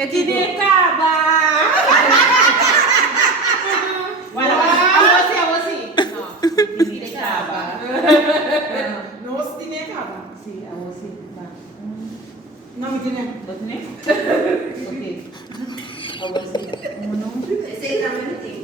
E tiene cava. Voilà. A você. Não. Tiene cava. Nós tiene cava. Sim, a você. Tá. Não me tiene. Não tiene? Ok. A você. Ese también tiene.